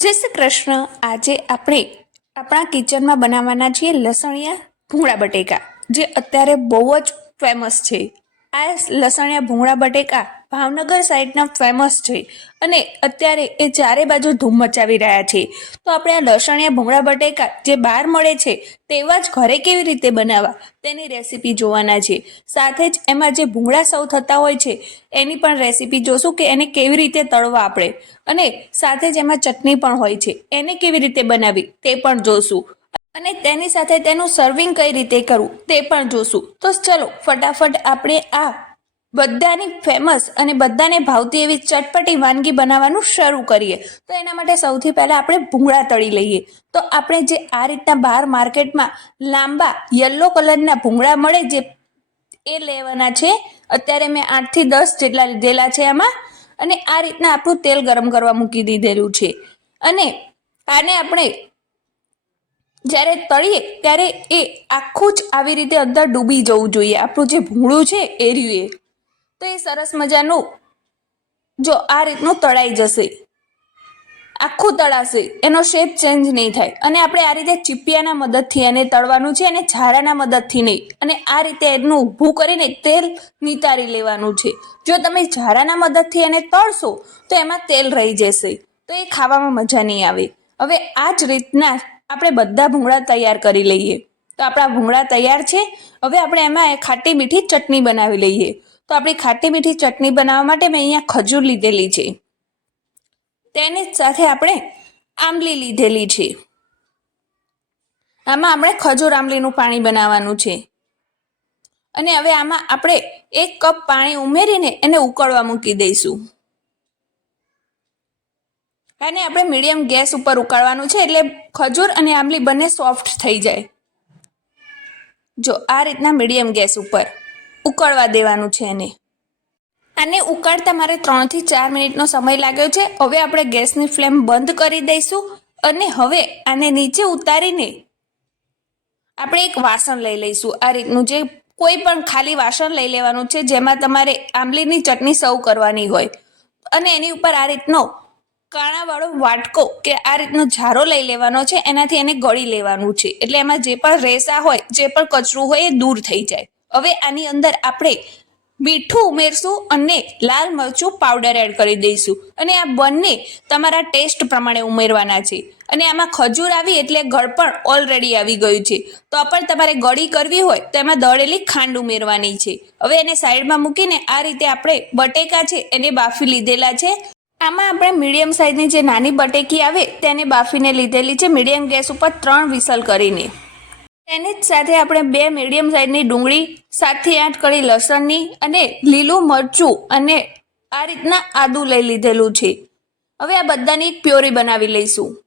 જય શ્રી કૃષ્ણ. આજે આપણે આપણા કિચનમાં બનાવવાના છીએ લસણિયા ભૂંગળા બટેકા, જે અત્યારે બહુ જ ફેમસ છે. આ લસણિયા ભૂંગળા બટેકા ભાવનગર સાઈડના ફેમસ છે. અને અત્યારે એ ચારે બાજુ ધૂમ મચાવી રહ્યા છે. તો આપણે આ લસણિયા ભૂંગળા બટેકા જે બહાર મળે છે, તેવા જ ઘરે કેવી રીતે બનાવવા? તેની રેસીપી જોવાના છે. સાથે જ એમાં જે ભૂંગળા સૌ થતા હોય છે, એની પણ રેસીપી જોશું કે એને કેવી રીતે તળવા આપણે. અને સાથે જ એમાં ચટણી પણ હોય છે. એને કેવી રીતે બનાવવી તે પણ જોશું. અને તેની સાથે તેનું સર્વિંગ કઈ રીતે કરવું, તે પણ જોશું. તો ચલો, ફટાફટ આપણે આ બધાની ફેમસ અને બધાને ભાવતી એવી ચટપટી વાનગી બનાવવાનું શરૂ કરીએ. તો એના માટે સૌથી પહેલાં આપણે ભૂંગળા તળી લઈએ. તો આપણે જે આ રીતના બહાર માર્કેટમાં લાંબા યલો કલરના ભૂંગળા મળે જે એ લેવાના છે, અત્યારે મેં આઠથી દસ જેટલા લીધેલા છે આમાં, અને આ રીતના આપણું તેલ ગરમ કરવા મૂકી દીધેલું છે. અને આને આપણે જ્યારે તળીએ ત્યારે એ આખું જ આવી રીતે અંદર ડૂબી જવું જોઈએ. આપણું જે ભૂંગળું છે એર્યું એ. તો એ સરસ મજાનું જો આ રીતનું તળાઈ જશે. આખું તળાશે. એનો શેપ ચેન્જ નહીં થાય. અને આપણે આ રીતે ચીપિયાના મદદથી એને તળવાનું છે અને ઝાડાના મદદથી નહીં. અને આ રીતે એનું ઊભું કરીને તેલ નિતારી લેવાનું છે. જો તમે ઝાડાના મદદથી એને તળશો, તો એમાં તેલ રહી જશે. તો એ ખાવામાં મજા નહીં આવે. હવે આ જ રીતના આપણે બધા ભૂંગળા તૈયાર કરી લઈએ. તો આપણા ભૂંગળા તૈયાર છે. હવે આપણે એમાં ખાટી મીઠી ચટણી બનાવી લઈએ. તો આપણી ખાટી મીઠી ચટણી બનાવવા માટે મેં અહીંયા ખજૂર લીધેલી છે. તેની સાથે આપણે આંબલી લીધેલી છે. આમાં આપણે ખજૂર આંબલીનું પાણી બનાવવાનું છે. અને હવે આમાં આપણે એક કપ પાણી ઉમેરીને એને ઉકળવા મૂકી દઈશું. અને આપણે મીડિયમ ગેસ ઉપર ઉકાળવાનું છે એટલે ખજૂર અને આંબલી બંને સોફ્ટ થઈ જાય. જો આ રીતના મીડિયમ ગેસ ઉપર. ઉકળવા દેવાનું છે એને. આને ઉકાળતા મારે ત્રણથી ચાર મિનિટનો સમય લાગ્યો છે. હવે આપણે ગેસની ફ્લેમ બંધ કરી દઈશું અને હવે આને નીચે ઉતારીને આપણે એક વાસણ લઈ લઈશું. આ રીતનું જે કોઈ પણ ખાલી વાસણ લઈ લેવાનું છે, જેમાં તમારે આંબલીની ચટણી સર્વ કરવાની હોય. અને એની ઉપર આ રીતનો કાણાવાળો વાટકો કે આ રીતનો ઝારો લઈ લેવાનો છે. એનાથી એને ગળી લેવાનું છે. એટલે એમાં જે પણ રેસા હોય, જે પણ કચરું હોય, એ દૂર થઈ જાય. હવે આની અંદર આપણે મીઠું ઉમેરશું અને લાલ મરચું પાવડર એડ કરી દઈશું. અને આ બંને તમારા ટેસ્ટ પ્રમાણે ઉમેરવાના છે. અને આમાં ખજૂર આવી એટલે ગળપણ ઓલરેડી આવી ગયું છે. તો પણ તમારે ગળી કરવી હોય તો એમાં દળેલી ખાંડ ઉમેરવાની છે. હવે એને સાઈડમાં મૂકીને આ રીતે આપણે બટેકા છે એને બાફી લીધેલા છે. આમાં આપણે મીડિયમ સાઇઝની જે નાની બટેકી આવે તેને બાફીને લીધેલી છે. મીડિયમ ગેસ ઉપર ત્રણ વિસલ કરીને. તેની જ સાથે આપણે બે મીડિયમ સાઇઝની ડુંગળી, સાતથી આઠ કળી લસણની અને લીલું મરચું અને આ રીતના આદું લઈ લીધેલું છે. હવે આ બધાની પ્યોરી બનાવી લઈશું.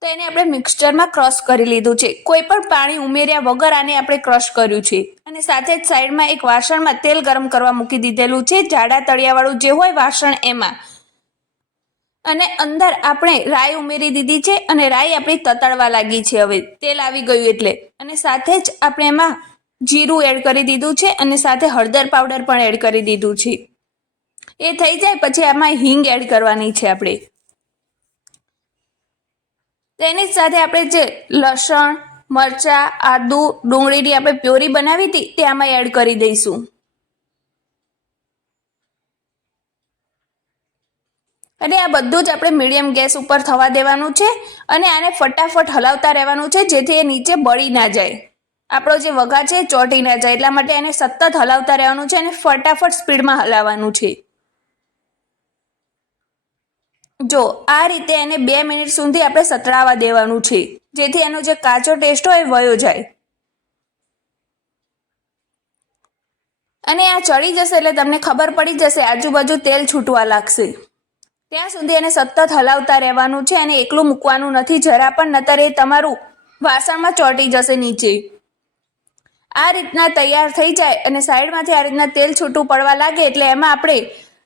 તો એને આપણે મિક્સચરમાં ક્રશ કરી લીધું છે. કોઈ પણ પાણી ઉમેર્યા વગર આને આપણે ક્રશ કર્યું છે. અને સાથે જ સાઈડમાં એક વાસણમાં તેલ ગરમ કરવા મૂકી દીધેલું છે. જાડા તળિયાવાળું જે હોય વાસણ એમાં. અને અંદર આપણે રાઈ ઉમેરી દીધી છે અને રાઈ આપણી તતડવા લાગી છે હવે. તેલ આવી ગયું એટલે. અને સાથે જ આપણે એમાં જીરું એડ કરી દીધું છે અને સાથે હળદર પાવડર પણ એડ કરી દીધું છે. એ થઈ જાય પછી આમાં હિંગ એડ કરવાની છે આપણે. તેની સાથે આપણે જે લસણ, મરચાં, આદુ, ડુંગળીની આપણે પ્યોરી બનાવી હતી તે આમાં એડ કરી દઈશું. અને આ બધું જ આપણે મીડિયમ ગેસ ઉપર થવા દેવાનું છે અને આને ફટાફટ હલાવતા રહેવાનું છે જેથી એ નીચે બળી ના જાય. આપણો જે વઘા છે ચોટી ના જાય, એટલા માટે એને સતત હલાવતા રહેવાનું છે અને ફટાફટ સ્પીડમાં હલાવવાનું છે. જો, આ રીતે એને બે મિનિટ સુધી આપણે સતળાવા દેવાનું છે, જેથી એનો જે કાચો ટેસ્ટ હોય એ વયો જાય. અને આ ચડી જશે એટલે તમને ખબર પડી જશે, આજુબાજુ તેલ છૂટવા લાગશે. ત્યાં સુધી એને સતત હલાવતા રહેવાનું છે અને એકલું મૂકવાનું નથી, જરા પણ નતર એ તમારું વાસણમાં ચોંટી જશે નીચે. આ રીતના તૈયાર થઈ જાય અને સાઈડમાંથી આ રીતના તેલ છૂટું પડવા લાગે એટલે એમાં આપણે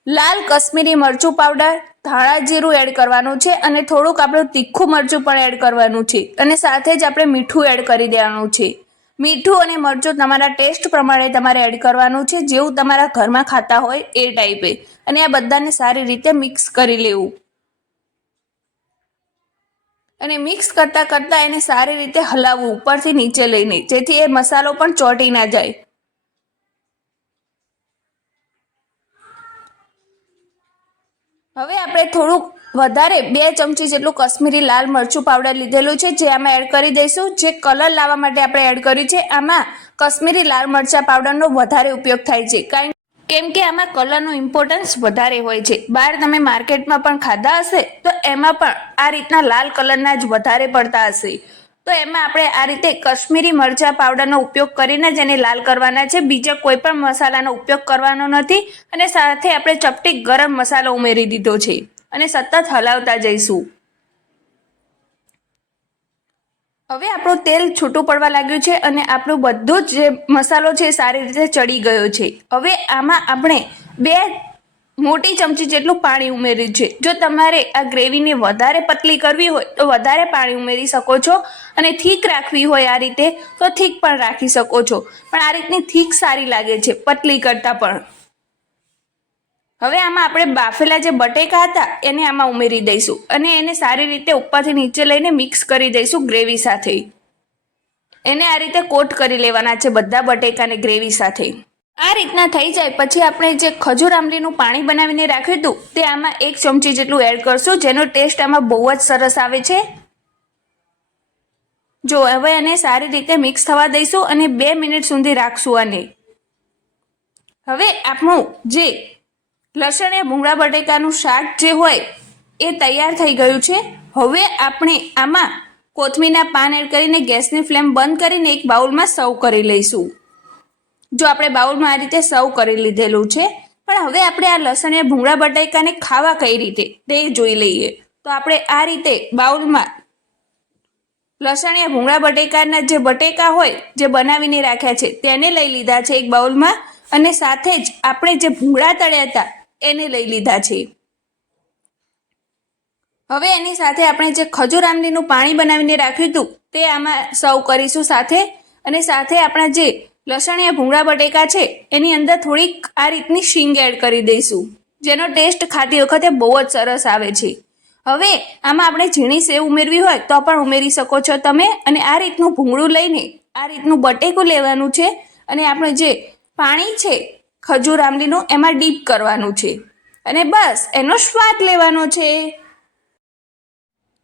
લાલ કશ્મીરી મરચું પાવડર, ધાણા જીરું એડ કરવાનું છે અને થોડુંક આપણું તીખું મરચું પણ એડ કરવાનું છે. અને સાથે જ આપણે મીઠું એડ કરી દેવાનું છે. મીઠું અને મરચું તમારા ટેસ્ટ પ્રમાણે તમારે એડ કરવાનું છે. જેવું તમારા ઘરમાં ખાતા હોય એ ટાઈપે અને આ બધાને સારી રીતે મિક્સ કરી લેવું. અને મિક્સ કરતાં કરતાં એને સારી રીતે હલાવવું ઉપરથી નીચે લઈને. જેથી એ મસાલો પણ ચોંટી ના જાય. હવે આપણે થોડુંક વધારે બે ચમચી જેટલું કશ્મીરી લાલ મરચું પાવડર લીધેલું છે, જે આમાં એડ કરી દઈશું. જે કલર લાવવા માટે આપણે એડ કર્યું છે, આમાં કશ્મીરી લાલ મરચા પાવડરનો વધારે ઉપયોગ થાય છે. કારણ કેમ કે આમાં કલરનું ઇમ્પોર્ટન્સ વધારે હોય છે. બહાર તમે માર્કેટમાં પણ ખાધા હશે, તો એમાં પણ આ રીતના લાલ કલરના જ વધારે પડતા હશે. તો એમાં આપણે આ રીતે કશ્મીરી મરચા પાવડરનો ઉપયોગ કરીને જ એને લાલ કરવાના છે. બીજા કોઈ પણ મસાલાનો ઉપયોગ કરવાનો નથી અને સાથે આપણે ચપટી ગરમ મસાલો ઉમેરી દીધો છે અને સતત હલાવતા જઈશું. હવે આપણું તેલ છૂટું પડવા લાગ્યું છે અને આપણું બધું જ જે મસાલો છે સારી રીતે ચડી ગયો છે. હવે આમાં આપણે બે મોટી ચમચી જેટલું પાણી ઉમેર્યું છે. જો તમારે આ ગ્રેવીને વધારે પતલી કરવી હોય, તો વધારે પાણી ઉમેરી શકો છો અને થીક રાખવી હોય આ રીતે, તો થીક પણ રાખી શકો છો. પણ આ રીતની થીક સારી લાગે છે, પતલી કરતાં પણ. હવે આમાં આપણે બાફેલા જે બટેકા હતા, એને આમાં ઉમેરી દઈશું અને એને સારી રીતે ઉપરથી નીચે લઈને મિક્સ કરી દઈશું ગ્રેવી સાથે. એને આ રીતે કોટ કરી લેવાના છે બધા બટેકાને ગ્રેવી સાથે. આ રીતના થઈ જાય પછી આપણે જે ખજૂર આંબલીનું પાણી બનાવીને રાખ્યું હતું, તે આમાં એક ચમચી જેટલું એડ કરશું, જેનો ટેસ્ટ આમાં બહુ જ સરસ આવે છે. જો હવે એને સારી રીતે મિક્સ થવા દઈશું અને બે મિનિટ સુધી રાખશું આને. હવે આપણું જે લસણ એ ભૂંગળા બટેકાનું શાક જે હોય, એ તૈયાર થઈ ગયું છે. હવે આપણે આમાં કોથમીરના પાન એડ કરીને ગેસની ફ્લેમ બંધ કરીને એક બાઉલમાં સર્વ કરી લઈશું. જો આપણે બાઉલમાં આ રીતે સર્વ કરી લીધેલું છે, પણ હવે આપણે આ લસણીયા ભૂંગળા બટેકાને ખાવા કઈ રીતે તે જોઈ લઈએ. તો આપણે આ રીતે બાઉલમાં લસણીયા ભૂંગળા બટેકાના જે બટેકા હોય, જે બનાવીને રાખ્યા છે, તેને લઈ લીધા છે એક બાઉલમાં અને સાથે જ આપણે જે ભૂંગળા તળ્યા હતા, એને લઈ લીધા છે. હવે એની સાથે આપણે જે ખજૂર આમલીનું પાણી બનાવીને રાખ્યું હતું, તે આમાં સર્વ કરીશું સાથે. અને સાથે આપણા જે લસણીયા ભૂંગળા બટેકા છે, એની અંદર થોડીક આ રીતની શીંગ એડ કરી દઈશું. જેનો ટેસ્ટ ખાતી વખતે બહુ જ સરસ આવે છે. હવે આમાં આપણે ઝીણી સેવ ઉમેરવી હોય તો પણ ઉમેરી શકો છો તમે અને આ રીતનું ભૂંગળું લઈને આ રીતનું બટેકું લેવાનું છે અને આપણે જે પાણી છે ખજૂર આંબલીનું એમાં ડીપ કરવાનું છે. અને બસ એનો સ્વાદ લેવાનો છે.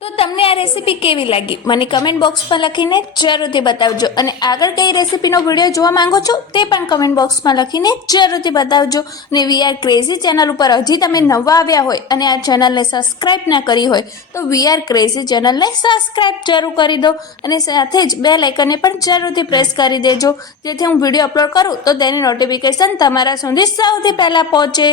તો તમને આ રેસીપી કેવી લાગી? મને કમેન્ટ બોક્સમાં લખીને જરૂરથી બતાવજો. અને આગળ કઈ રેસીપીનો વીડિયો જોવા માંગો છો, તે પણ કમેન્ટ બોક્સમાં લખીને જરૂરથી બતાવજો. અને વી આર ક્રેઝી ચેનલ ઉપર હજી તમે નવા આવ્યા હોય અને આ ચેનલને સબસ્ક્રાઇબ ના કરી હોય, તો વી આર ક્રેઝી ચેનલને સબસ્ક્રાઇબ જરૂર કરી દો. અને સાથે જ બે લાઇકનને પણ જરૂરથી પ્રેસ કરી દેજો. જેથી હું વીડિયો અપલોડ કરું, તો તેની નોટિફિકેશન તમારા સુધી સૌથી પહેલાં પહોંચે.